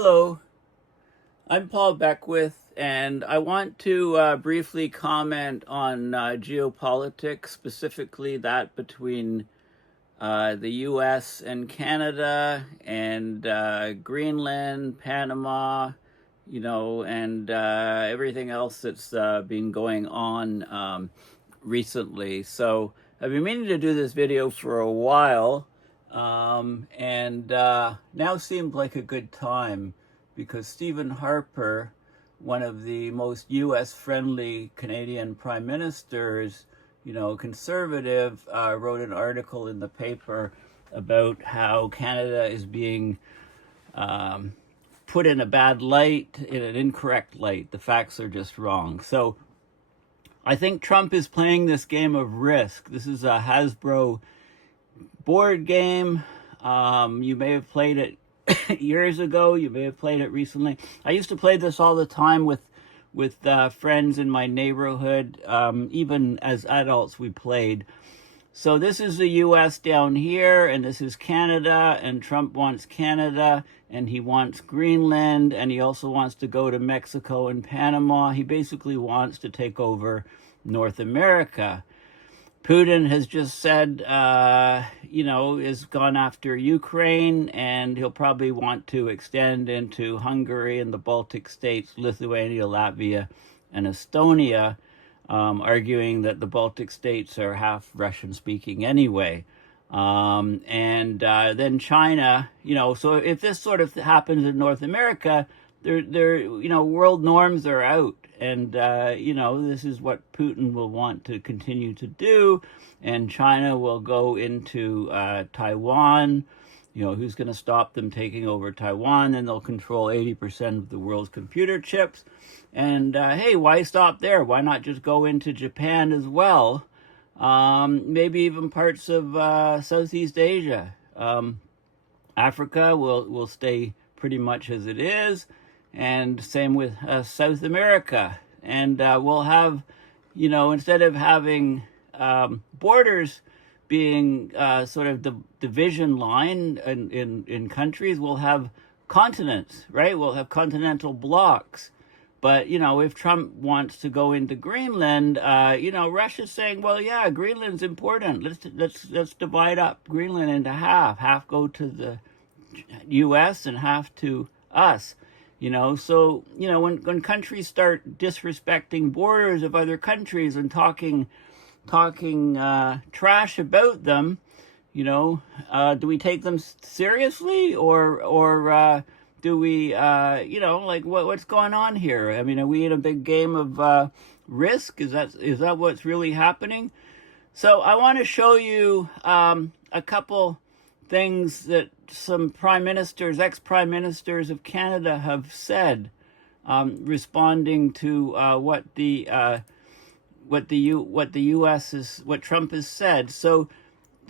Hello, I'm Paul Beckwith, and I want to briefly comment on geopolitics, specifically that between the US and Canada and Greenland, Panama, and everything else that's been going on recently. So I've been meaning to do this video for a while, and now seemed like a good time because Stephen Harper, one of the most US-friendly Canadian prime ministers, conservative, wrote an article in the paper about how Canada is being put in a bad light, in an incorrect light. The facts are just wrong. So I think Trump is playing this game of Risk. This is a Hasbro board game. You may have played it years ago. You may have played it recently. I used to play this all the time with friends in my neighborhood. Even as adults, we played. So this is the U.S. down here, and this is Canada, and Trump wants Canada, and he wants Greenland, and he also wants to go to Mexico and Panama. He basically wants to take over North America. Putin has just said, is gone after Ukraine, and he'll probably want to extend into Hungary and the Baltic states, Lithuania, Latvia, and Estonia, arguing that the Baltic states are half Russian-speaking anyway. Then China, so if this sort of happens in North America, world norms are out. And, this is what Putin will want to continue to do. And China will go into Taiwan. Who's going to stop them taking over Taiwan? And they'll control 80% of the world's computer chips. And, hey, why stop there? Why not just go into Japan as well? Maybe even parts of Southeast Asia. Africa will stay pretty much as it is. And same with South America. And we'll have, instead of having borders being sort of the division line in countries, we'll have continents, right? We'll have continental blocks. But, if Trump wants to go into Greenland, Russia's saying, well, yeah, Greenland's important. Let's divide up Greenland into half. Half go to the U.S. and half to us. So, when countries start disrespecting borders of other countries and talking trash about them, do we take them seriously or do we, what's going on here? I mean, are we in a big game of Risk? Is that what's really happening? So I want to show you a couple things that some ex-prime ministers of Canada have said, responding to what Trump has said. So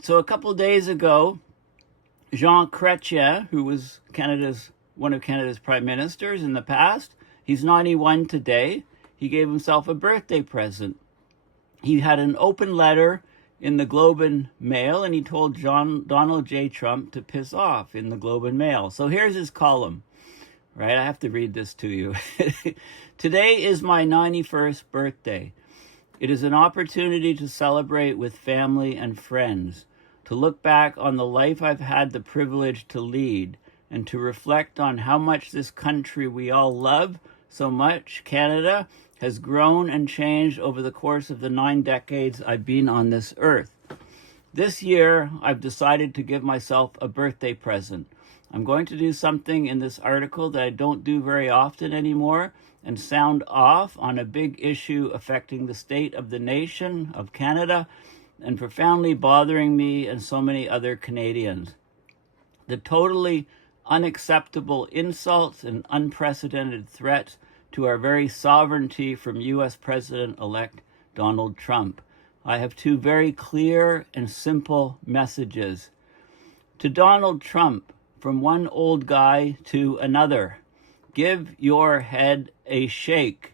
a couple of days ago, Chrétien, who was one of Canada's prime ministers in the past, he's 91 today. He gave himself a birthday present. He had an open letter in the Globe and Mail, and he told Donald J. Trump to piss off in the Globe and Mail. So here's his column, right? I have to read this to you. Today is my 91st birthday. It is an opportunity to celebrate with family and friends, to look back on the life I've had the privilege to lead, and to reflect on how much this country we all love so much, Canada, has grown and changed over the course of the 9 decades I've been on this earth. This year, I've decided to give myself a birthday present. I'm going to do something in this article that I don't do very often anymore and sound off on a big issue affecting the state of the nation of Canada and profoundly bothering me and so many other Canadians. The totally unacceptable insults and unprecedented threats to our very sovereignty from U.S. President-elect Donald Trump. I have 2 very clear and simple messages. To Donald Trump, from one old guy to another, give your head a shake.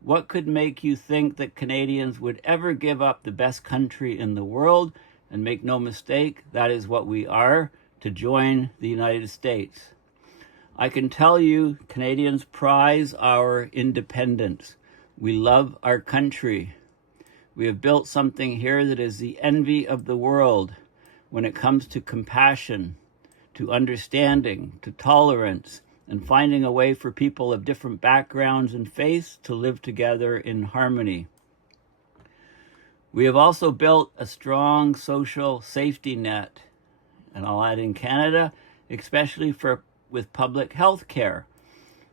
What could make you think that Canadians would ever give up the best country in the world? And make no mistake, that is what we are, to join the United States. I can tell you Canadians prize our independence. We love our country. We have built something here that is the envy of the world when it comes to compassion, to understanding, to tolerance, and finding a way for people of different backgrounds and faiths to live together in harmony. We have also built a strong social safety net, and I'll add in Canada, especially with public health care,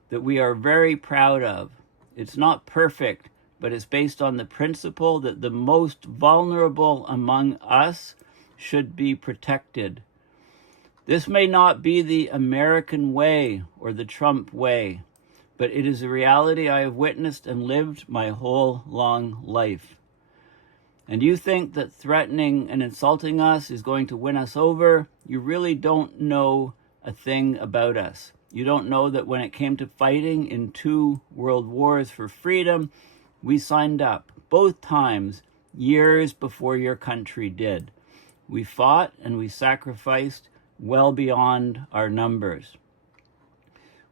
that we are very proud of. It's not perfect, but it's based on the principle that the most vulnerable among us should be protected. This may not be the American way or the Trump way, but it is a reality I have witnessed and lived my whole long life. And you think that threatening and insulting us is going to win us over? You really don't know a thing about us. You don't know that when it came to fighting in 2 world wars for freedom, we signed up, both times, years before your country did. We fought and we sacrificed well beyond our numbers.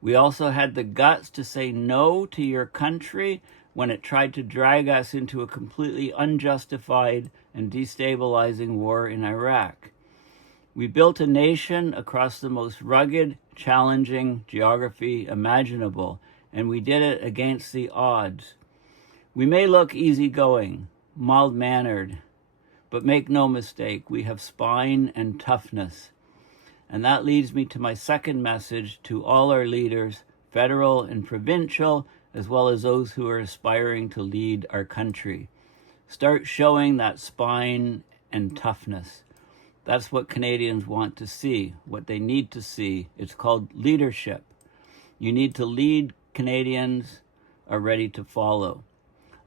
We also had the guts to say no to your country when it tried to drag us into a completely unjustified and destabilizing war in Iraq. We built a nation across the most rugged, challenging geography imaginable, and we did it against the odds. We may look easygoing, mild-mannered, but make no mistake, we have spine and toughness. And that leads me to my second message to all our leaders, federal and provincial, as well as those who are aspiring to lead our country. Start showing that spine and toughness. That's what Canadians want to see, what they need to see. It's called leadership. You need to lead. Canadians are ready to follow.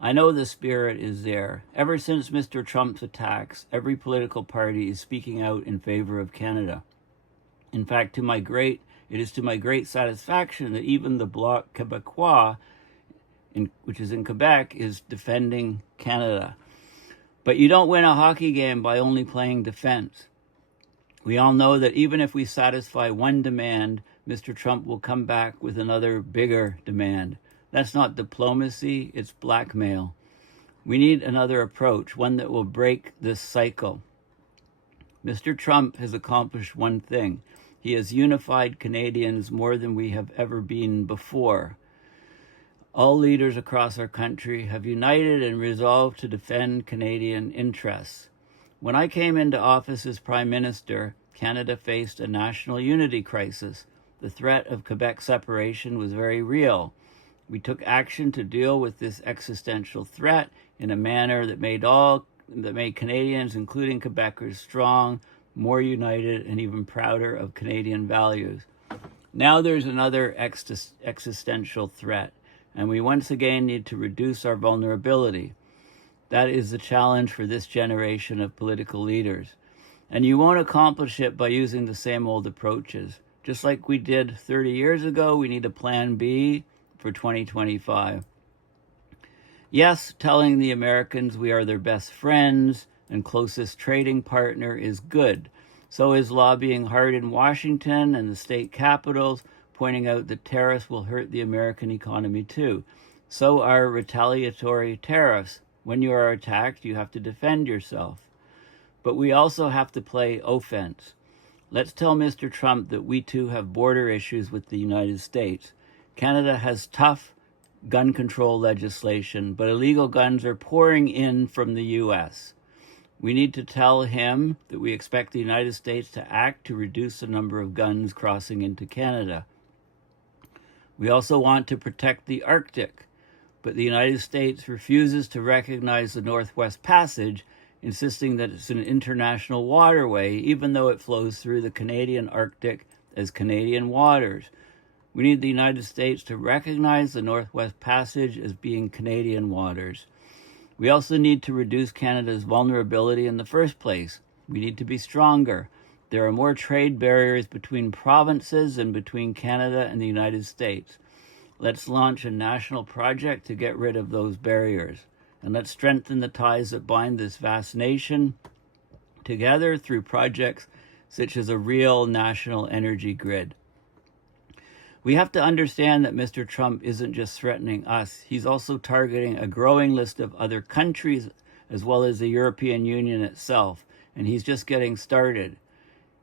I know the spirit is there. Ever since Mr. Trump's attacks, every political party is speaking out in favor of Canada. In fact, it is to my great satisfaction that even the Bloc Québécois, which is in Quebec, is defending Canada. But you don't win a hockey game by only playing defense. We all know that even if we satisfy one demand, Mr. Trump will come back with another bigger demand. That's not diplomacy, it's blackmail. We need another approach, one that will break this cycle. Mr. Trump has accomplished one thing. He has unified Canadians more than we have ever been before. All leaders across our country have united and resolved to defend Canadian interests. When I came into office as Prime Minister, Canada faced a national unity crisis. The threat of Quebec separation was very real. We took action to deal with this existential threat in a manner that made Canadians, including Quebecers, strong, more united, and even prouder of Canadian values. Now there's another existential threat, and we once again need to reduce our vulnerability. That is the challenge for this generation of political leaders. And you won't accomplish it by using the same old approaches. Just like we did 30 years ago, we need a plan B for 2025. Yes, telling the Americans we are their best friends and closest trading partner is good. So is lobbying hard in Washington and the state capitals, pointing out that tariffs will hurt the American economy too. So are retaliatory tariffs. When you are attacked, you have to defend yourself. But we also have to play offense. Let's tell Mr. Trump that we too have border issues with the United States. Canada has tough gun control legislation, but illegal guns are pouring in from the U.S. We need to tell him that we expect the United States to act to reduce the number of guns crossing into Canada. We also want to protect the Arctic, but the United States refuses to recognize the Northwest Passage, insisting that it's an international waterway, even though it flows through the Canadian Arctic as Canadian waters. We need the United States to recognize the Northwest Passage as being Canadian waters. We also need to reduce Canada's vulnerability in the first place. We need to be stronger. There are more trade barriers between provinces and between Canada and the United States. Let's launch a national project to get rid of those barriers. And let's strengthen the ties that bind this vast nation together through projects such as a real national energy grid. We have to understand that Mr. Trump isn't just threatening us. He's also targeting a growing list of other countries as well as the European Union itself. And he's just getting started.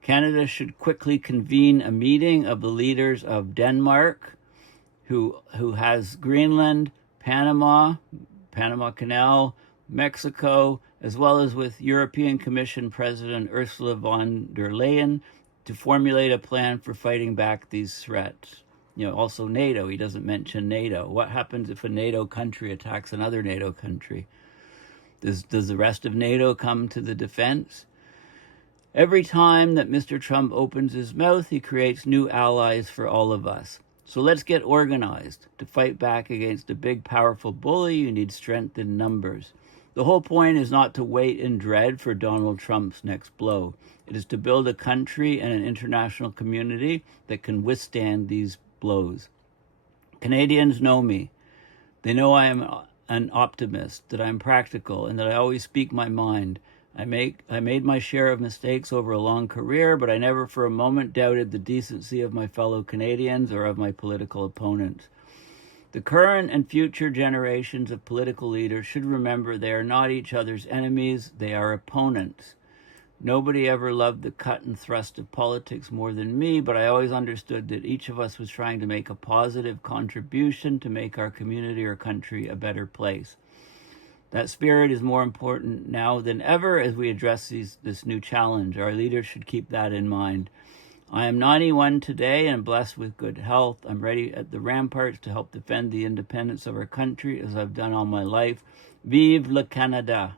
Canada should quickly convene a meeting of the leaders of Denmark, who has Greenland, Panama Canal, Mexico, as well as with European Commission President Ursula von der Leyen, to formulate a plan for fighting back these threats. Also NATO. He doesn't mention NATO. What happens if a NATO country attacks another NATO country? Does the rest of NATO come to the defense? Every time that Mr. Trump opens his mouth, he creates new allies for all of us. So let's get organized. To fight back against a big, powerful bully, you need strength in numbers. The whole point is not to wait in dread for Donald Trump's next blow. It is to build a country and an international community that can withstand these blows. Canadians know me. They know I am an optimist, that I'm practical, and that I always speak my mind. I made my share of mistakes over a long career, but I never for a moment doubted the decency of my fellow Canadians or of my political opponents. The current and future generations of political leaders should remember they are not each other's enemies, they are opponents. Nobody ever loved the cut and thrust of politics more than me, but I always understood that each of us was trying to make a positive contribution to make our community or country a better place. That spirit is more important now than ever as we address this new challenge. Our leaders should keep that in mind. I am 91 today and blessed with good health. I'm ready at the ramparts to help defend the independence of our country as I've done all my life. Vive le Canada.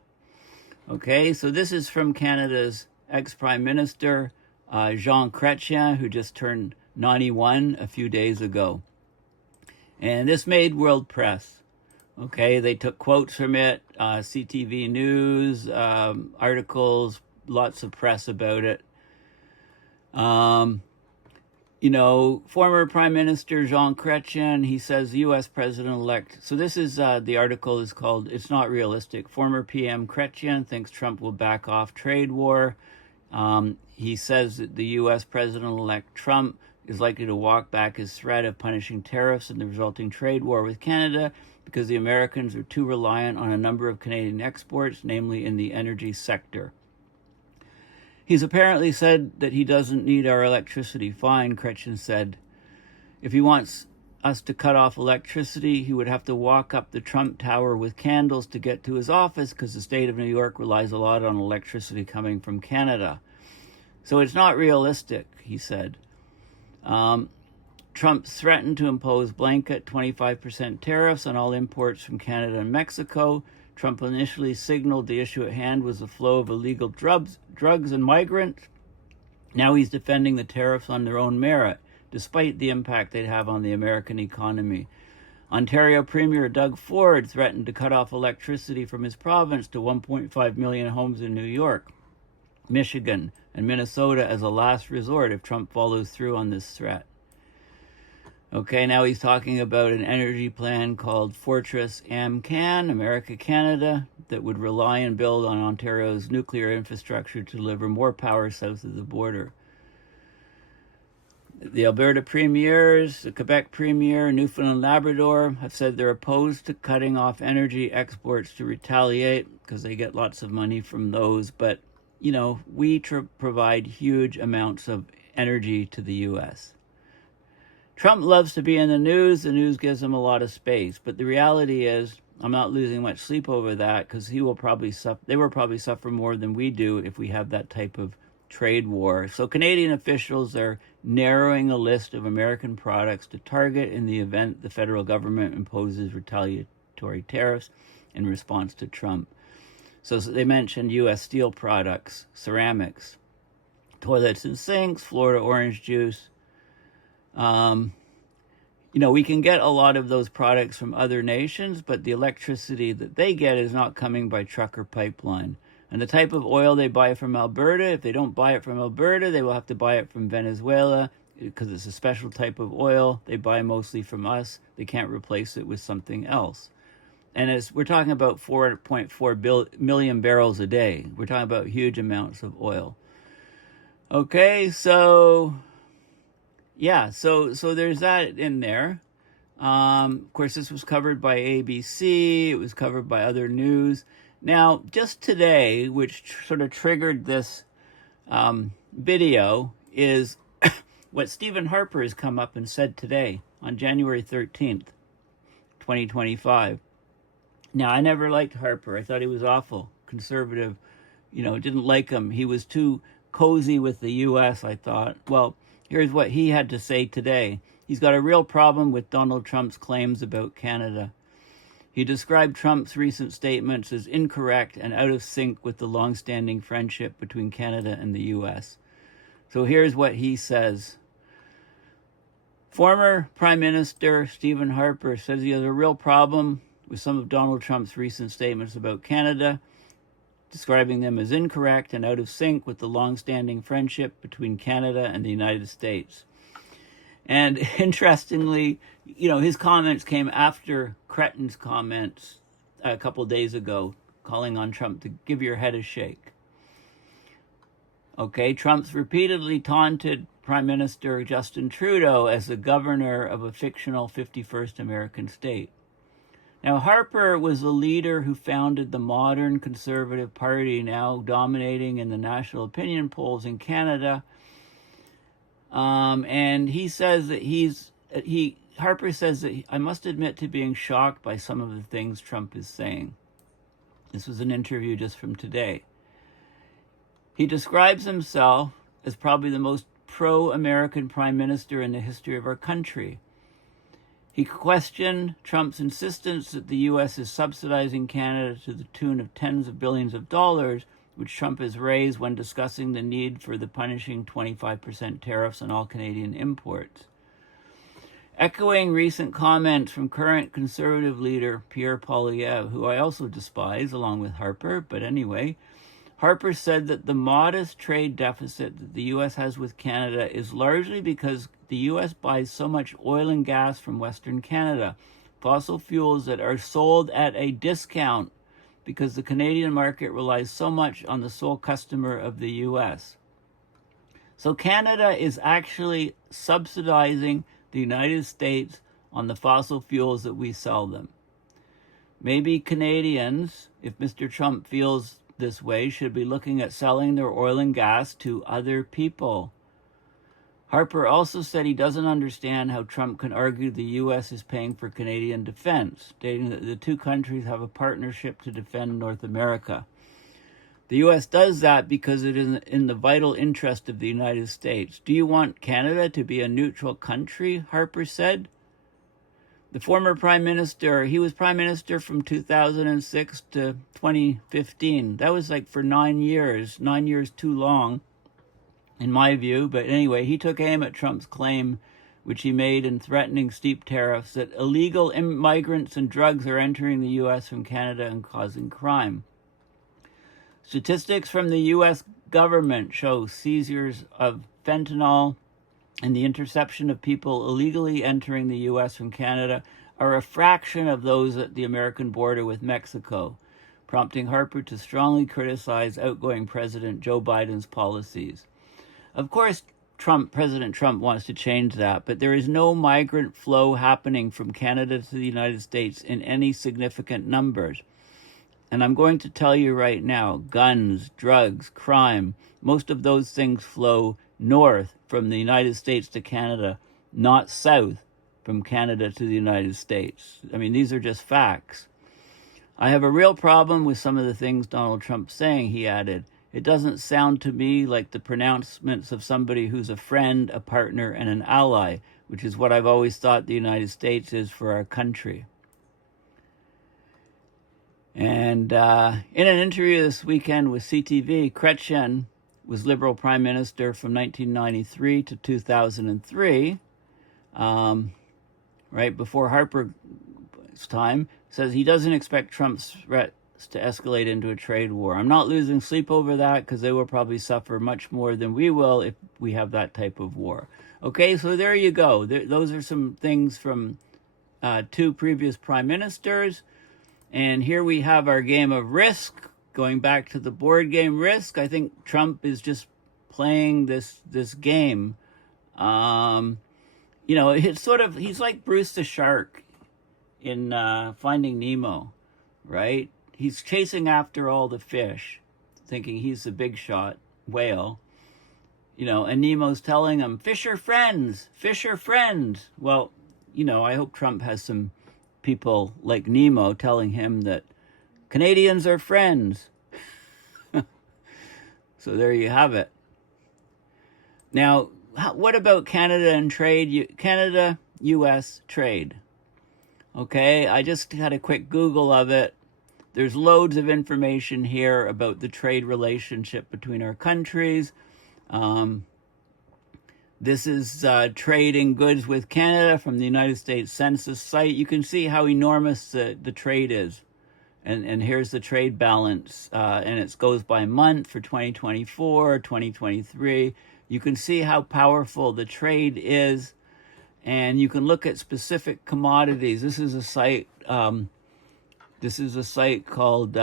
Okay, so this is from Canada's ex-Prime Minister, Jean Chrétien, who just turned 91 a few days ago. And this made world press. Okay, they took quotes from it, CTV News, articles, lots of press about it. Former Prime Minister Jean Chrétien, he says U.S. President-elect. So this is, the article is called, It's Not Realistic. Former PM Chretien thinks Trump will back off trade war. He says that the U.S. President-elect Trump is likely to walk back his threat of punishing tariffs and the resulting trade war with Canada because the Americans are too reliant on a number of Canadian exports, namely in the energy sector. He's apparently said that he doesn't need our electricity. Fine, Chrétien said. If he wants us to cut off electricity, he would have to walk up the Trump Tower with candles to get to his office because the state of New York relies a lot on electricity coming from Canada. So it's not realistic, he said. Trump threatened to impose blanket 25% tariffs on all imports from Canada and Mexico. Trump initially signaled the issue at hand was the flow of illegal drugs and migrants. Now he's defending the tariffs on their own merit, despite the impact they'd have on the American economy. Ontario Premier Doug Ford threatened to cut off electricity from his province to 1.5 million homes in New York, Michigan, and Minnesota as a last resort if Trump follows through on this threat. Okay, now he's talking about an energy plan called Fortress AMCAN, America-Canada, that would rely and build on Ontario's nuclear infrastructure to deliver more power south of the border. The Alberta premiers, the Quebec premier, Newfoundland and Labrador have said they're opposed to cutting off energy exports to retaliate because they get lots of money from those. But, we provide huge amounts of energy to the U.S. Trump loves to be in the news. The news gives him a lot of space. But the reality is, I'm not losing much sleep over that because they will probably suffer more than we do if we have that type of trade war. So Canadian officials are narrowing a list of American products to target in the event the federal government imposes retaliatory tariffs in response to Trump. So they mentioned U.S. steel products, ceramics, toilets and sinks, Florida orange juice. We can get a lot of those products from other nations, but the electricity that they get is not coming by truck or pipeline. And the type of oil they buy from Alberta, if they don't buy it from Alberta, they will have to buy it from Venezuela because it's a special type of oil. They buy mostly from us. They can't replace it with something else. And we're talking about 4.4 million barrels a day. We're talking about huge amounts of oil. Okay, so yeah, so there's that in there. Of course, this was covered by ABC. It was covered by other news. Now, just today, which sort of triggered this video, is what Stephen Harper has come up and said today on January 13th, 2025. Now, I never liked Harper. I thought he was awful, conservative. Didn't like him. He was too cozy with the U.S., I thought. Well, here's what he had to say today. He's got a real problem with Donald Trump's claims about Canada. He described Trump's recent statements as incorrect and out of sync with the long-standing friendship between Canada and the U.S. So here's what he says. Former Prime Minister Stephen Harper says he has a real problem with some of Donald Trump's recent statements about Canada, describing them as incorrect and out of sync with the long-standing friendship between Canada and the United States. And interestingly, his comments came after Chrétien's comments a couple days ago, calling on Trump to give your head a shake. Okay, Trump's repeatedly taunted Prime Minister Justin Trudeau as the governor of a fictional 51st American state. Now, Harper was the leader who founded the modern Conservative Party, now dominating in the national opinion polls in Canada. And he says that Harper says that I must admit to being shocked by some of the things Trump is saying. This was an interview just from today. He describes himself as probably the most pro-American prime minister in the history of our country. He questioned Trump's insistence that the U.S. is subsidizing Canada to the tune of tens of billions of dollars, which Trump has raised when discussing the need for the punishing 25% tariffs on all Canadian imports. Echoing recent comments from current Conservative leader Pierre Poilievre, who I also despise, along with Harper, but anyway, Harper said that the modest trade deficit that the U.S. has with Canada is largely because the U.S. buys so much oil and gas from Western Canada, fossil fuels that are sold at a discount because the Canadian market relies so much on the sole customer of the U.S. So Canada is actually subsidizing the United States on the fossil fuels that we sell them. Maybe Canadians, if Mr. Trump feels this way, should be looking at selling their oil and gas to other people. Harper also said he doesn't understand how Trump can argue the U.S. is paying for Canadian defense, stating that the two countries have a partnership to defend North America. The U.S. does that because it is in the vital interest of the United States. Do you want Canada to be a neutral country? Harper said. The former prime minister, he was prime minister from 2006 to 2015. That was like for 9 years too long, in my view. But anyway, he took aim at Trump's claim, which he made in threatening steep tariffs, that illegal immigrants and drugs are entering the U.S. from Canada and causing crime. Statistics from the U.S. government show seizures of fentanyl and the interception of people illegally entering the U.S. from Canada are a fraction of those at the American border with Mexico, prompting Harper to strongly criticize outgoing President Joe Biden's policies. Of course, President Trump wants to change that, but there is no migrant flow happening from Canada to the United States in any significant numbers. And I'm going to tell you right now, guns, drugs, crime, most of those things flow north from the United States to Canada, not south from Canada to the United States. I mean, these are just facts. I have a real problem with some of the things Donald Trump's saying, he added. It doesn't sound to me like the pronouncements of somebody who's a friend, a partner, and an ally, which is what I've always thought the United States is for our country. And in an interview this weekend with CTV, Chrétien was Liberal Prime Minister from 1993 to 2003, right before Harper's time, says he doesn't expect Trump's threats to escalate into a trade war. I'm not losing sleep over that because they will probably suffer much more than we will if we have that type of war. Okay, so there you go. Those are some things from two previous prime ministers. And here we have our game of Risk. Going back to the board game Risk, I think Trump is just playing this game. he's like Bruce the shark in Finding Nemo, right? He's chasing after all the fish, thinking he's the big shot whale, and Nemo's telling him, fish are friends, fish are friends. Well, I hope Trump has some people like Nemo telling him that Canadians are friends. So there you have it. Now, what about Canada and trade? Canada-U.S. trade. Okay, I just had a quick Google of it. There's loads of information here about the trade relationship between our countries. This is trading goods with Canada from the United States Census site. You can see how enormous the trade is. And here's the trade balance. And it goes by month for 2024, 2023. You can see how powerful the trade is. And you can look at specific commodities. This is a site called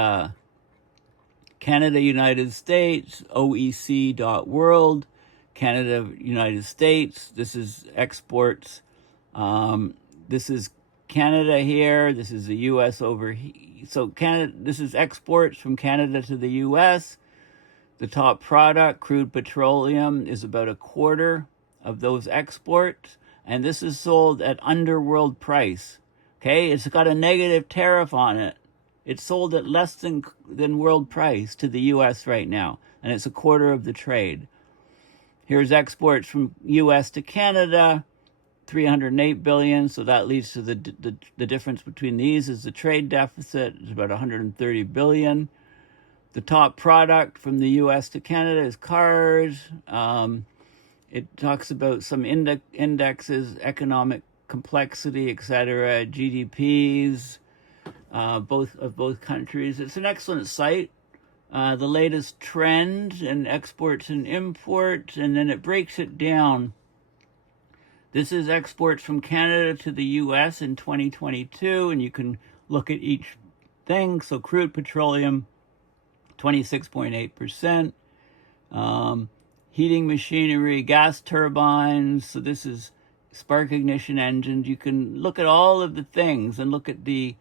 Canada United States, oec.world, Canada United States. This is exports. This is Canada here. This is the U.S. over here. So Canada. This is exports from Canada to the U.S. The top product, crude petroleum, is about a quarter of those exports. And this is sold at underworld price. Okay, it's got a negative tariff on it. It's sold at less than world price to the U.S. right now, and it's a quarter of the trade. Here's exports from U.S. to Canada, 308 billion. So that leads to the difference between these is the trade deficit. It's about 130 billion. The top product from the U.S. to Canada is cars. It talks about some indexes, economic complexity, etc., GDPs, both countries. It's an excellent site. The latest trend in exports and imports, and then it breaks it down. This is exports from Canada to the U.S. in 2022, and you can look at each thing. So crude petroleum, 26.8%. Heating machinery, gas turbines. So this is spark ignition engines. You can look at all of the things and look at the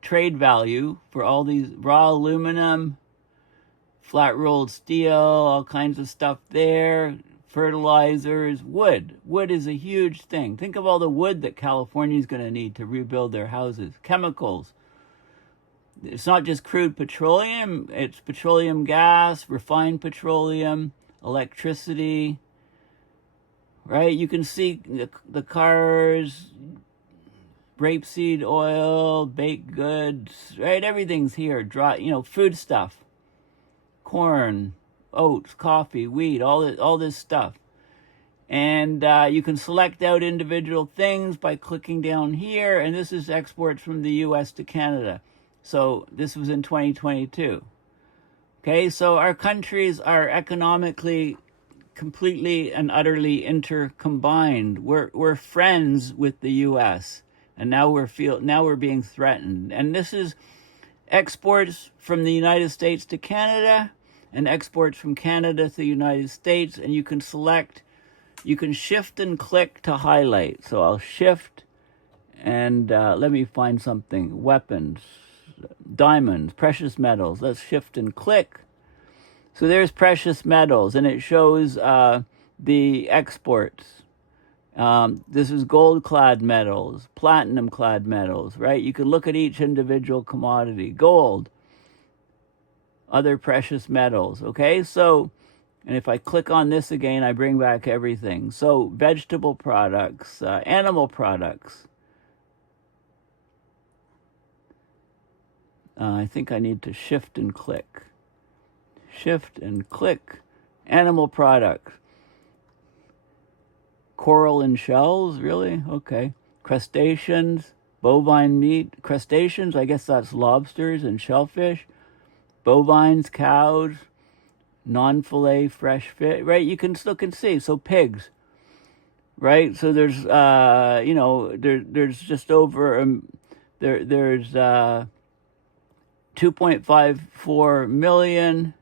trade value for all these raw aluminum, flat rolled steel, all kinds of stuff there, fertilizers, wood. Wood is a huge thing. Think of all the wood that California is going to need to rebuild their houses. Chemicals. It's not just crude petroleum, it's petroleum gas, refined petroleum, electricity, right? You can see the cars, rapeseed oil, baked goods, right? Everything's here. Dry, food stuff, corn, oats, coffee, wheat, all this stuff. And you can select out individual things by clicking down here. And this is exports from the U.S. to Canada. So this was in 2022. Okay, so our countries are economically completely and utterly intercombined. We're friends with the U.S. and now we're being threatened. And this is exports from the United States to Canada and exports from Canada to the United States. And you can shift and click to highlight. So I'll shift and let me find something. Weapons. Diamonds, precious metals. Let's shift and click. So there's precious metals, and it shows the exports. This is gold-clad metals, platinum-clad metals, right? You can look at each individual commodity. Gold, other precious metals, okay? So, and if I click on this again, I bring back everything. So vegetable products, animal products. I think I need to shift and click. Shift and click. Animal products. Coral and shells, really? Okay. Crustaceans, bovine meat. Crustaceans, I guess that's lobsters and shellfish. Bovines, cows, non-fillet fresh fish, right? You can still see. So pigs, right? So there's, there's just over, there's 2.54 million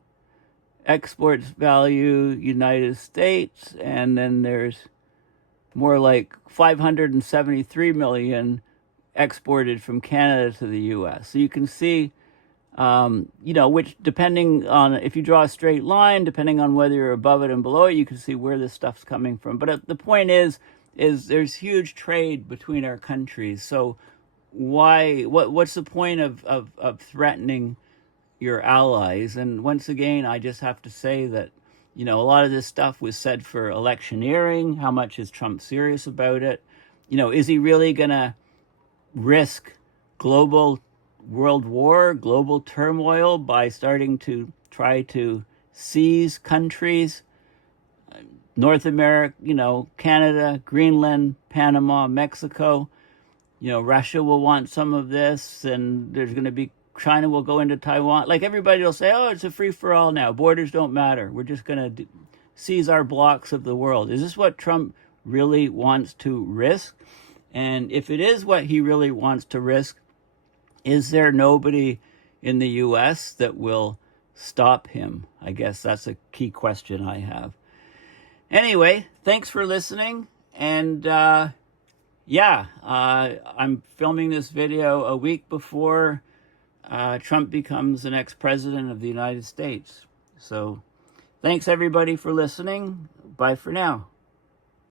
exports value United States, and then there's more like 573 million exported from Canada to the U.S. So you can see, which depending on, if you draw a straight line, depending on whether you're above it and below it, you can see where this stuff's coming from. But the point is there's huge trade between our countries. So what's the point of threatening your allies? And once again, I just have to say that, a lot of this stuff was said for electioneering. How much is Trump serious about it? Is he really going to risk global world war, global turmoil by starting to try to seize countries? North America, Canada, Greenland, Panama, Mexico. Russia will want some of this, and there's going to be, China will go into Taiwan. Like, everybody will say, oh, it's a free-for-all now. Borders don't matter. We're just going to seize our blocks of the world. Is this what Trump really wants to risk? And if it is what he really wants to risk, is there nobody in the U.S. that will stop him? I guess that's a key question I have. Anyway, thanks for listening. And I'm filming this video a week before Trump becomes the next president of the United States. So thanks everybody for listening. Bye for now.